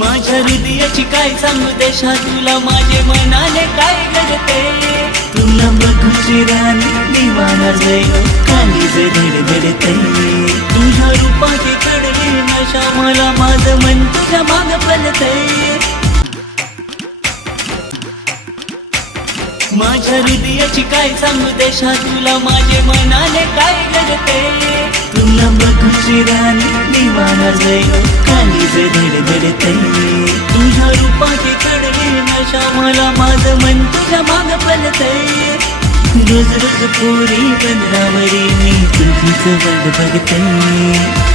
माझ्या हृदयाची काय सांगू देशा तुला, माझे मनाने काय घडते. तुला बघूची राणी दिवाना जयो काळीज धडधडते. तुझ्या रूपाची चढली नशा, मला माझं मन तुझ्या माग पळते. माझ्या हृदयाची काय सांगू देशा तुला, माझे मनाने काय घडते. तुला बघूची राणी दिवाना जयो काळीज धडधडते. तुझ्या रूपाची चढली नशा, मला माझं मन तुझ्या माग पळते. रोज रोज पोरी बंधावरी मी तुझीच वाट बघते.